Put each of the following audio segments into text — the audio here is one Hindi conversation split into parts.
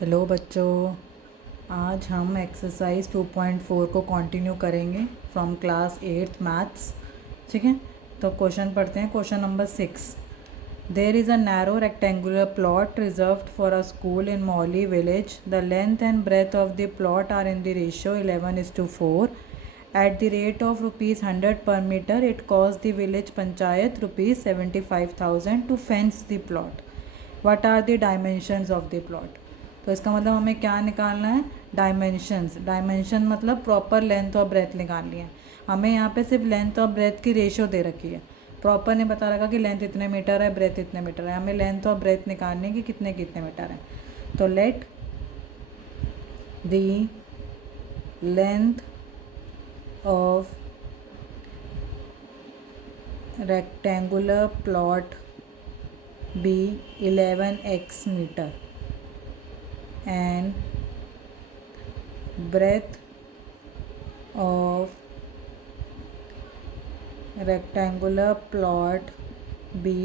हेलो बच्चों, आज हम एक्सरसाइज 2.4 को कंटिन्यू करेंगे फ्रॉम क्लास 8th मैथ्स। ठीक है, तो क्वेश्चन पढ़ते हैं। Question number 6। There is a narrow rectangular plot reserved for a school in Mauli village. The length and breadth of the plot are in the ratio 11:4। At the rate of rupees 100 per meter, it cost the village panchayat rupees 75,000 to fence the plot. What are the dimensions of the plot? तो इसका मतलब हमें क्या निकालना है? डायमेंशंस। डायमेंशन मतलब प्रॉपर लेंथ और ब्रेथ निकालनी है। हमें यहाँ पे सिर्फ लेंथ और ब्रेथ की रेशियो दे रखी है। प्रॉपर ने बता रखा कि लेंथ इतने मीटर है, ब्रेथ इतने मीटर है। हमें लेंथ और ब्रेथ निकालनी है कि कितने कितने मीटर है। तो let the length of rectangular plot be 11x meter and breadth of rectangular plot be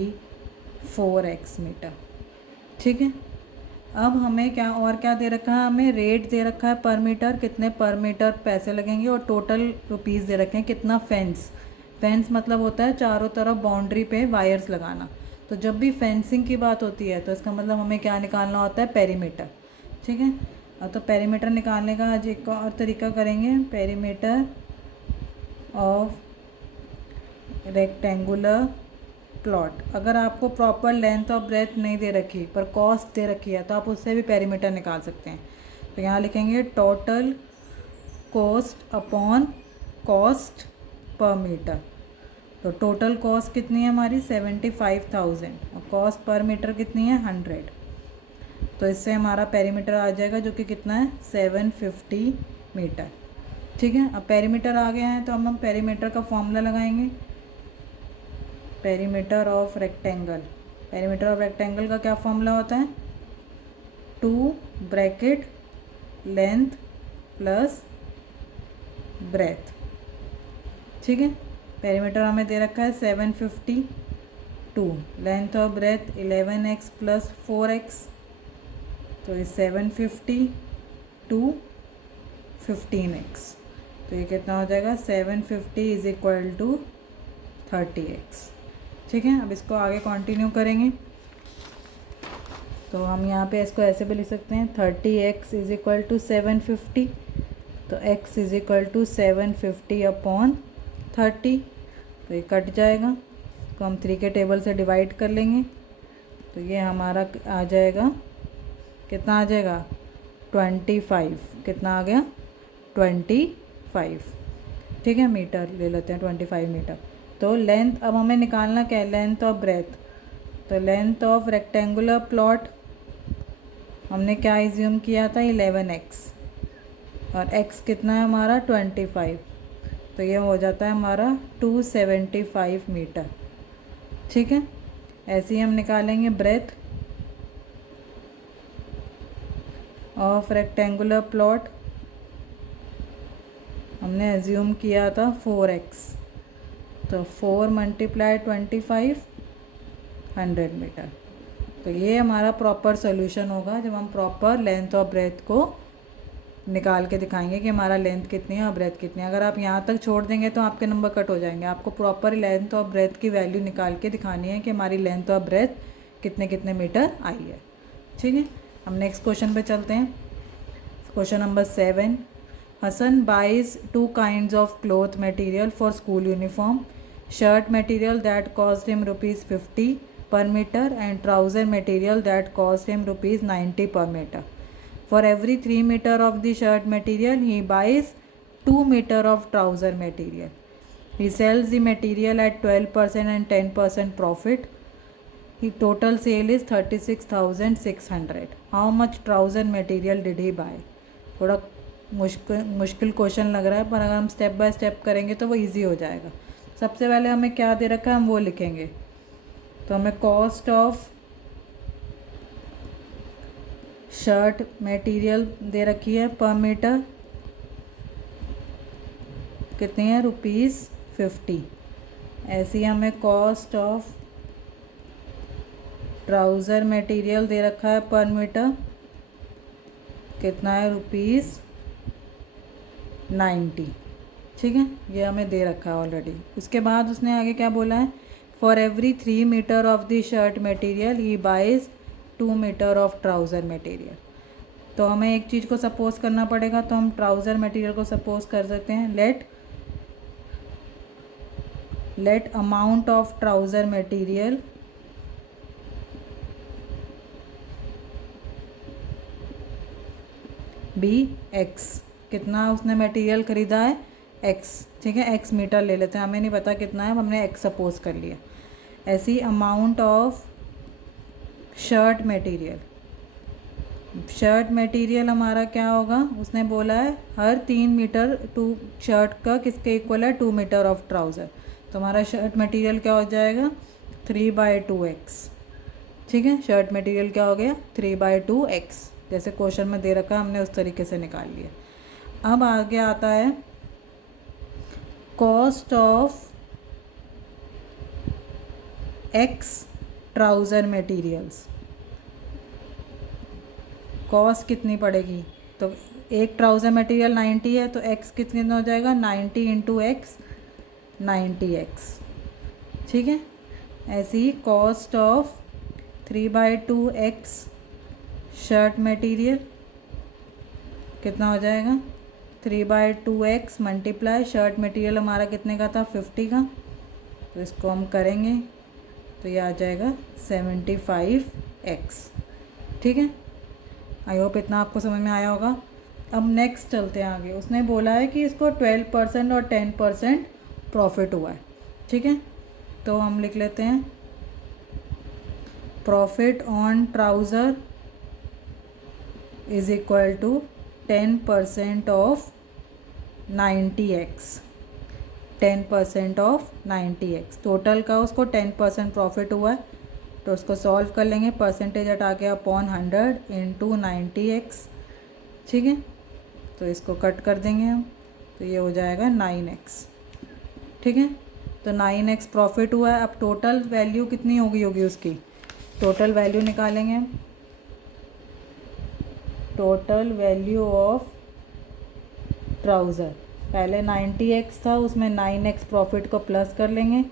4x meter। ठीक है, अब हमें क्या और क्या दे रखा है? हमें रेट दे रखा है पर मीटर, कितने पर मीटर पैसे लगेंगे, और टोटल रुपीज़ दे रखे हैं कितना। फेंस मतलब होता है चारों तरफ बाउंड्री पे वायर्स लगाना। तो जब भी फेंसिंग की बात होती है तो इसका मतलब हमें क्या निकालना होता है? पेरीमीटर। ठीक है, तो पेरीमीटर निकालने का आज एक और तरीका करेंगे। Perimeter of rectangular plot. अगर आपको प्रॉपर लेंथ और ब्रेथ नहीं दे रखी पर कॉस्ट दे रखी है तो आप उससे भी पेरीमीटर निकाल सकते हैं। तो यहाँ लिखेंगे total cost upon cost per metre. तो टोटल कॉस्ट कितनी है हमारी? 75,000 और कॉस्ट पर मीटर कितनी है? 100। तो इससे हमारा पेरीमीटर आ जाएगा जो कि कितना है? 750 मीटर। ठीक है, अब पेरीमीटर आ गया है तो हम पेरीमीटर का फॉर्मूला लगाएंगे। Perimeter of rectangle. Perimeter of rectangle का क्या फॉर्मूला होता है? 2 ब्रैकेट लेंथ प्लस ब्रेथ। ठीक है, पेरीमीटर हमें दे रखा है 752, लेंथ और ब्रेथ 11x प्लस 4x। तो ये 750 टू 15x। तो ये कितना हो जाएगा? 750 इज इक्वल टू 30x। ठीक है, अब इसको आगे कंटिन्यू करेंगे। तो हम यहाँ पे इसको ऐसे भी लिख सकते हैं 30x इज इक्वल टू 750। तो x is equal to 750 upon 30। तो ये कट जाएगा, तो हम 3 के टेबल से डिवाइड कर लेंगे। तो ये हमारा आ जाएगा, कितना आ जाएगा? 25। कितना आ गया? 25। ठीक है, मीटर ले लेते हैं, 25 मीटर। तो लेंथ अब हमें निकालना क्या है? Length of breadth. तो लेंथ ऑफ रेक्टेंगुलर प्लॉट हमने क्या एज्यूम किया था? 11x, और x कितना है हमारा? 25। तो ये हो जाता है हमारा 275 मीटर। ठीक है, ऐसे ही हम निकालेंगे ब्रेथ ऑफ रेक्टेंगुलर प्लॉट। हमने एज्यूम किया था 4x, तो 4 मल्टीप्लाई 25, 100 मीटर। तो ये हमारा प्रॉपर सॉल्यूशन होगा जब हम प्रॉपर लेंथ और ब्रेथ को निकाल के दिखाएंगे कि हमारा लेंथ कितनी है और ब्रेथ कितनी है। अगर आप यहाँ तक छोड़ देंगे तो आपके नंबर कट हो जाएंगे। आपको प्रॉपर लेंथ और ब्रेथ की वैल्यू निकाल के दिखानी है कि हमारी लेंथ और ब्रेथ कितने कितने मीटर आई है। ठीक है, हम नेक्स्ट क्वेश्चन पे चलते हैं। Question number 7। Hasan buys 2 kinds of cloth material for school uniform. Shirt material that cost him rupees 50 per meter and trouser material that cost him rupees 90 per meter. For every 3 meter of the shirt material, he buys 2 meter of trouser material. He sells the material at 12% and 10% profit. His total sale is 36,600. How much trouser material did he buy? थोड़ा मुश्किल क्वेश्चन लग रहा है, पर अगर हम स्टेप बाय स्टेप करेंगे तो वो इजी हो जाएगा। सबसे पहले हमें क्या दे रखा है हम वो लिखेंगे। तो हमें कॉस्ट ऑफ शर्ट मटेरियल दे रखी है पर मीटर, कितनी है? ₹50। ऐसे ही हमें कॉस्ट ऑफ ट्राउज़र मटेरियल दे रखा है पर मीटर, कितना है, ₹90। ठीक है, ये हमें दे रखा है ऑलरेडी। उसके बाद उसने आगे क्या बोला है, for every 3 metre of the shirt material he buys 2 metre of trouser material. तो हमें एक चीज़ को सपोज करना पड़ेगा, तो हम ट्राउज़र मटेरियल को सपोज कर सकते हैं, let amount of trouser material be x. कितना उसने मटेरियल ख़रीदा है, एक्स। ठीक है, एक्स मीटर ले लेते हैं, हमें नहीं पता कितना है, हमने एक्स सपोज कर लिया। ऐसी अमाउंट ऑफ शर्ट मटेरियल हमारा क्या होगा, उसने बोला है हर 3 मीटर टू शर्ट का किसके इक्वल है, 2 मीटर ऑफ ट्राउज़र। तो हमारा शर्ट मटेरियल क्या हो जाएगा, 3/2x। ठीक है, शर्ट मटेरियल क्या हो गया, 3/2x। जैसे क्वेश्चन में दे रखा है, हमने उस तरीके से निकाल लिया। अब आगे आता है cost of x trouser materials. Cost कितनी पड़ेगी, तो एक ट्राउज़र मटेरियल 90 है, तो एक्स कितना हो जाएगा, 90 इंटू एक्स, 90x। ठीक है, ऐसी ही cost of 3/2x shirt material कितना हो जाएगा, 3/2x मल्टीप्लाई शर्ट मटेरियल हमारा कितने का था, 50 का। तो इसको हम करेंगे तो ये आ जाएगा 75x। ठीक है, आई होप इतना आपको समझ में आया होगा। अब नेक्स्ट चलते हैं आगे। उसने बोला है कि इसको 12% और 10% प्रॉफिट हुआ है। ठीक है, तो हम लिख लेते हैं profit on trouser is equal to 10% of 90x। 10% of 90x, total का उसको 10% प्रॉफिट हुआ है। तो उसको सॉल्व कर लेंगे, परसेंटेज हटा के अपॉन 100 इंटू 90x। ठीक है, तो इसको कट कर देंगे हम, तो ये हो जाएगा 9x। ठीक है, तो 9x प्रॉफिट हुआ है। अब टोटल वैल्यू कितनी होगी उसकी, टोटल वैल्यू निकालेंगे हम। टोटल वैल्यू ऑफ ट्राउज़र, पहले 90x था, उसमें 9x प्रॉफिट को प्लस कर लेंगे,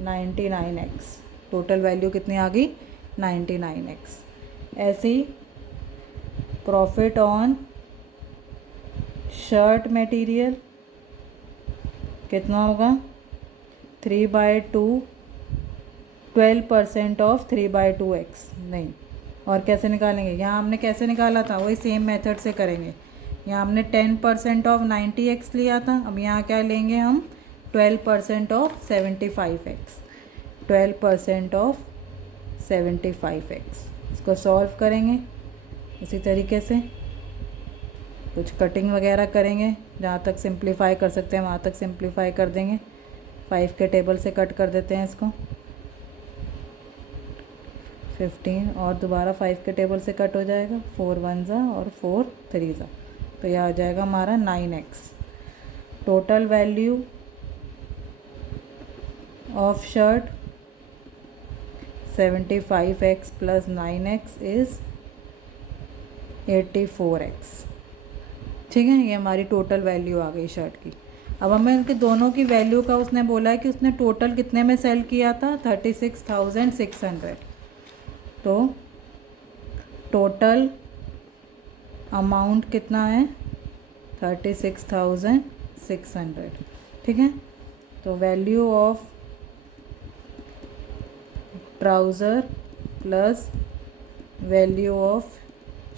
99x। टोटल वैल्यू कितनी आ गई, 99x। ऐसे ही प्रॉफिट ऑन शर्ट मटेरियल कितना होगा, 3/2, 12% ऑफ 3/2x। नहीं, और कैसे निकालेंगे, यहाँ हमने कैसे निकाला था, वही सेम मेथड से करेंगे। यहाँ हमने 10% ऑफ 90x लिया था, अब यहाँ क्या लेंगे हम, 12% ऑफ 75x। 12% ऑफ 75x, इसको सॉल्व करेंगे इसी तरीके से, कुछ कटिंग वगैरह करेंगे, जहाँ तक सिंप्लीफाई कर सकते हैं वहाँ तक सिंप्लीफाई कर देंगे। 5 के टेबल से कट कर देते हैं इसको, 15 और दोबारा 5 के टेबल से कट हो जाएगा, 4 1 ज़ा और 4 3 ज़ा, तो यह आ जाएगा हमारा 9x। Total value of shirt 75x plus 9x is 84x। ठीक है, ये हमारी टोटल वैल्यू आ गई शर्ट की। अब हमें उनके दोनों की वैल्यू का उसने बोला है कि उसने टोटल कितने में सेल किया था, 36,600। तो टोटल अमाउंट कितना है, 36,600। ठीक है, तो value of trouser plus value of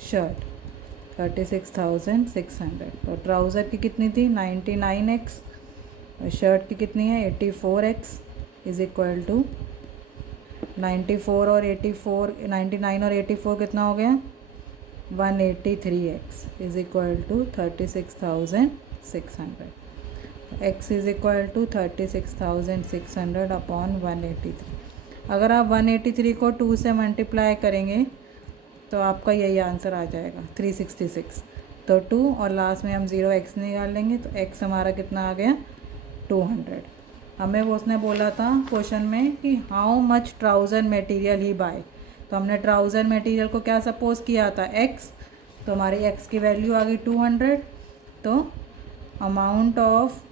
shirt 36,600। तो ट्राउज़र की कितनी थी, 99x, और शर्ट की कितनी है, 84x इज़ इक्वल टू 94 और 84, 99 और 84 कितना हो गया, 183x is equal to 36,600। x is equal to 36,600 upon 183। अगर आप 183 को 2 से मल्टीप्लाई करेंगे तो आपका यही आंसर आ जाएगा, 366। तो 2 और लास्ट में हम 0x निकाल लेंगे, तो x हमारा कितना आ गया, 200। हमें वो उसने बोला था क्वेश्चन में कि how much trouser material he buy, तो हमने ट्राउज़र मटेरियल को क्या सपोज किया था, x। तो हमारी x की वैल्यू आ गई 200। तो amount of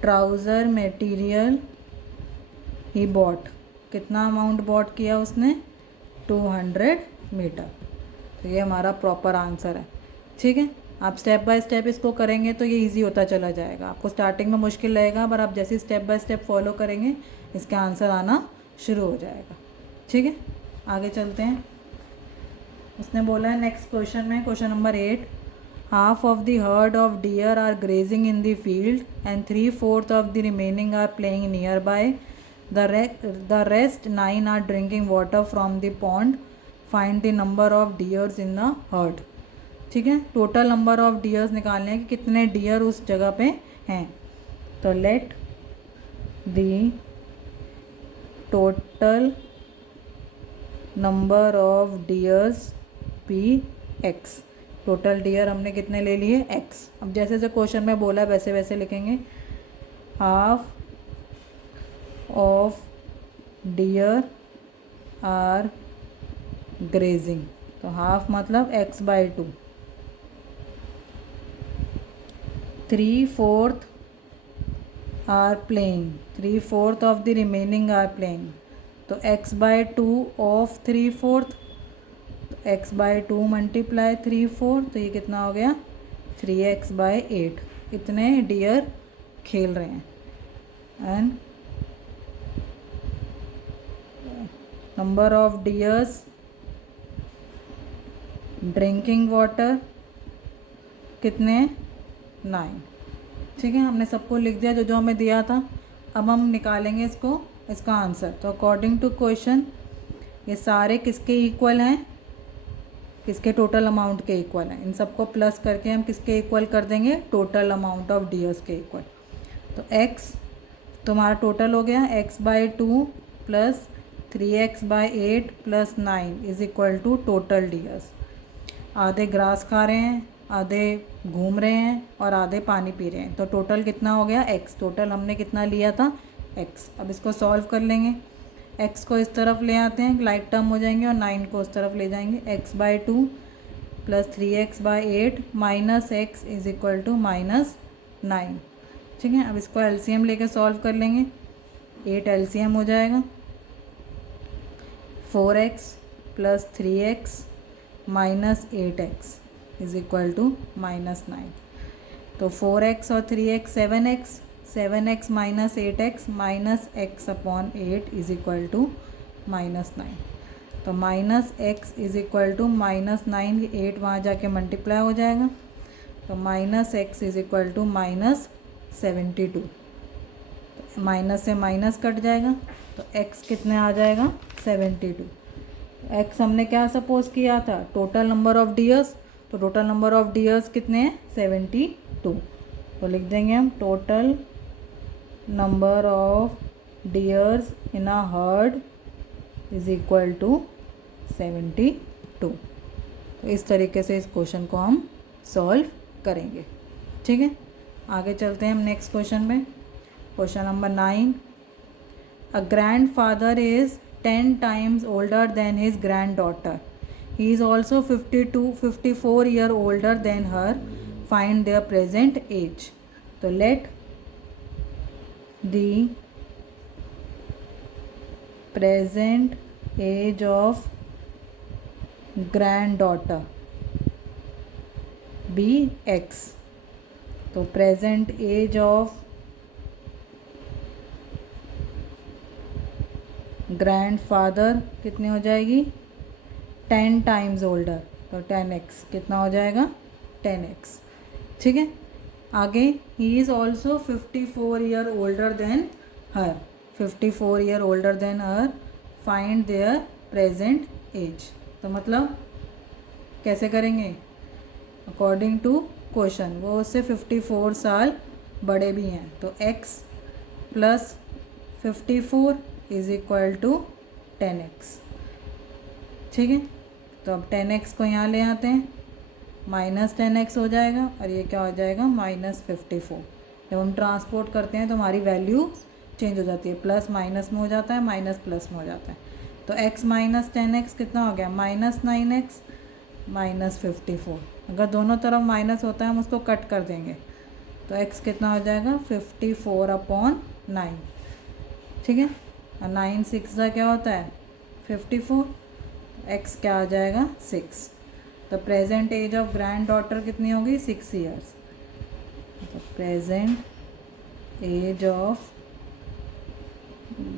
trouser material he bought, कितना अमाउंट बॉट किया उसने, 200 मीटर। तो ये हमारा प्रॉपर आंसर है। ठीक है, आप स्टेप बाय स्टेप इसको करेंगे तो ये इजी होता चला जाएगा। आपको स्टार्टिंग में मुश्किल लगेगा, पर आप जैसे स्टेप बाय स्टेप फॉलो करेंगे इसका आंसर आना शुरू हो जाएगा। ठीक है, आगे चलते हैं। उसने बोला है नेक्स्ट क्वेश्चन में, question number 8, half of the herd of deer are grazing in the field and 3/4 of the remaining are playing nearby, the rest 9 are drinking water from the pond, find the number of deers in the herd. ठीक है, टोटल नंबर ऑफ डियर्स निकालने हैं कि कितने डियर उस जगह पे हैं। तो let the total number of deers be x. Total deer हमने कितने ले लिए, एक्स। अब जैसे जैसे क्वेश्चन में बोला वैसे वैसे लिखेंगे। Half of deer are grazing, तो हाफ मतलब x/2, 3/4 are playing, 3/4 of the remaining are playing, तो x/2 ऑफ 3/4, तो x/2 मल्टीप्लाई 3/4, तो ये कितना हो गया 3x/8। इतने डियर खेल रहे हैं। And number of dears drinking water कितने, 9। ठीक है, हमने सबको लिख दिया जो जो हमें दिया था। अब हम निकालेंगे इसका आंसर। तो अकॉर्डिंग टू क्वेश्चन ये सारे किसके इक्वल हैं, किसके टोटल अमाउंट के इक्वल हैं। इन सबको प्लस करके हम किसके इक्वल कर देंगे, टोटल अमाउंट ऑफ डियर्स के इक्वल। तो x तुम्हारा टोटल हो गया x/2 plus 3x/8 plus 9 is equal to total deers. आधे ग्रास खा रहे हैं, आधे घूम रहे हैं और आधे पानी पी रहे हैं। तो टोटल कितना हो गया x। टोटल हमने कितना लिया था, x। अब इसको सॉल्व कर लेंगे। x को इस तरफ ले आते हैं, लाइक टर्म हो जाएंगे, और 9 को उस तरफ ले जाएंगे। x/2 plus 3x/8 minus x is equal to -9। ठीक है, अब इसको एलसीएम लेके सॉल्व कर लेंगे। 8 एलसीएम हो जाएगा, 4x plus 3x minus 8x is equal to -9। तो 4x और 3x 7x, 7x minus 8x minus x/8 is equal to -9। तो -x इज इक्वल टू -9, 8 वहाँ जाके मल्टीप्लाई हो जाएगा, तो -x is equal to -72। Minus से माइनस कट जाएगा, तो x कितने आ जाएगा, 72। x हमने क्या सपोज किया था, टोटल नंबर ऑफ डियर्स। तो टोटल नंबर ऑफ डियर्स कितने हैं, 72। तो लिख देंगे हम total number of deers in a herd is equal to 72। तो इस तरीके से इस क्वेश्चन को हम सॉल्व करेंगे। ठीक है, आगे चलते हैं हम नेक्स्ट क्वेश्चन में। Question number 9, a grand father is 10 times older than his granddaughter. He is also 54 year older than her. Find their present age. So let the present age of granddaughter be x. तो present age of ग्रैंडफादर कितनी हो जाएगी, 10 times ओल्डर, तो 10x कितना हो जाएगा, 10x। ठीक है, आगे he is also 54 year older than her, 54 year older than her, find their present age. तो मतलब कैसे करेंगे, अकॉर्डिंग टू क्वेश्चन वो उससे 54 साल बड़े भी हैं, तो x plus 54 is equal to 10x। ठीक है, तो अब 10x को यहाँ ले आते हैं, -10x हो जाएगा, और ये क्या हो जाएगा, -54। जब हम ट्रांसपोर्ट करते हैं तो हमारी वैल्यू चेंज हो जाती है, प्लस माइनस में हो जाता है, माइनस प्लस में हो जाता है। तो x माइनस 10x कितना हो गया, माइनस 9x माइनस 54। अगर दोनों तरफ माइनस होता है हम उसको कट कर देंगे, तो x कितना हो जाएगा 54/9, ठीक है। और 9 6 का क्या होता है 54, x क्या आ जाएगा 6। तो present age of granddaughter कितनी होगी 6 ईयर्स। तो present age of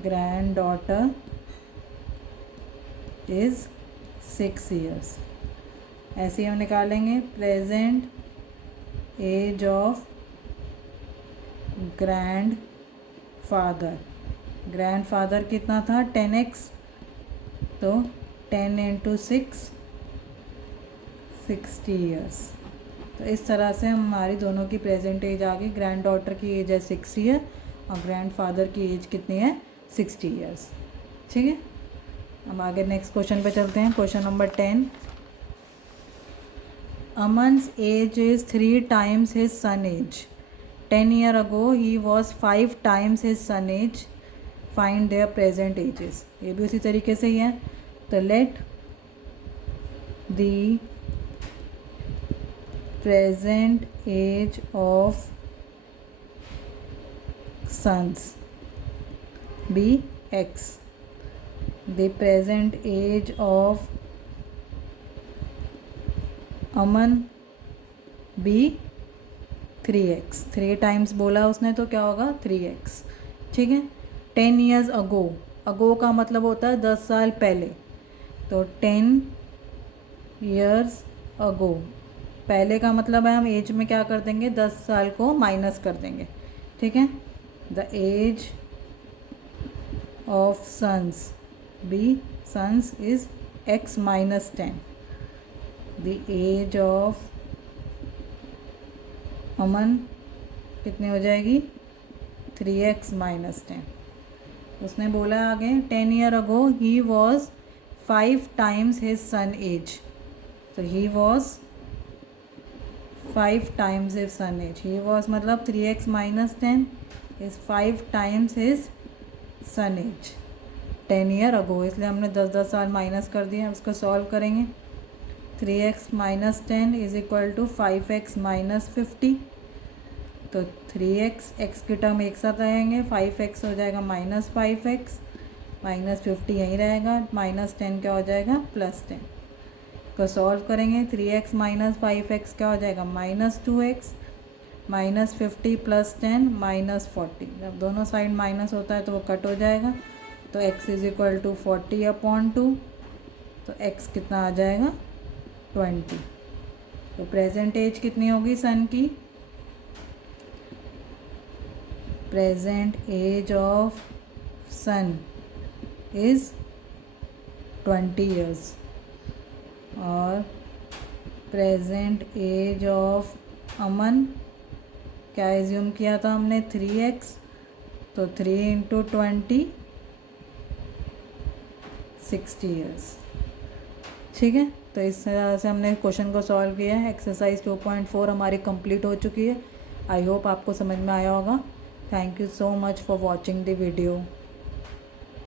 granddaughter is 6 years. ऐसे ही हम निकालेंगे present age of grandfather. Grandfather कितना था 10x, तो 10 × 6 60 ईयर्स। तो इस तरह से हमारी दोनों की प्रेजेंट एज आ गई। ग्रैंड डॉटर की एज है 6 ईयर और ग्रैंड फादर की एज कितनी है 60 ईयर्स, ठीक है। हम आगे नेक्स्ट क्वेश्चन पे चलते हैं। Question number 10, Aman's age is 3 times his son age. 10 years ago he was 5 times his son age. Find their present ages. ये भी उसी तरीके से ही है। तो let the present age of sons be x. The present age of Aman be 3x। 3 times बोला उसने तो क्या होगा 3x, ठीक है। 10 years ago, अगो का मतलब होता है 10 साल पहले, तो 10 years ago पहले का मतलब है हम एज में क्या कर देंगे 10 साल को माइनस कर देंगे, ठीक है। The age of sons be sons is x minus 10। The age of Aman कितनी हो जाएगी 3x माइनस 10। उसने बोला आगे 10 years ago he was 5 times his son age। तो he was 5 times his son age। He was मतलब 3x minus 10 is 5 times his son age 10 years ago, इसलिए हमने 10 साल माइनस कर दिए। उसको सॉल्व करेंगे। 3x minus 10 is equal to 5x minus 50। तो 3x x की टर्म एक साथ आएंगे, 5x हो जाएगा माइनस 5x माइनस 50 यहीं रहेगा, माइनस 10 क्या हो जाएगा प्लस 10। को सॉल्व करेंगे 3x माइनस 5x क्या हो जाएगा minus 2x minus 50 plus 10 minus 40। जब दोनों साइड माइनस होता है तो वो कट हो जाएगा, तो x इज़ इक्वल टू 40/2। तो x कितना आ जाएगा 20। तो प्रेजेंट एज कितनी होगी सन की, present age of son is 20 years और प्रेजेंट एज ऑफ अमन क्या एज्यूम किया था हमने 3x, तो 3 × 20 60 years, ठीक है। तो इस तरह से हमने क्वेश्चन को सॉल्व किया है। एक्सरसाइज 2.4 हमारी कंप्लीट हो चुकी है। आई होप आपको समझ में आया होगा। Thank you so much for watching the video.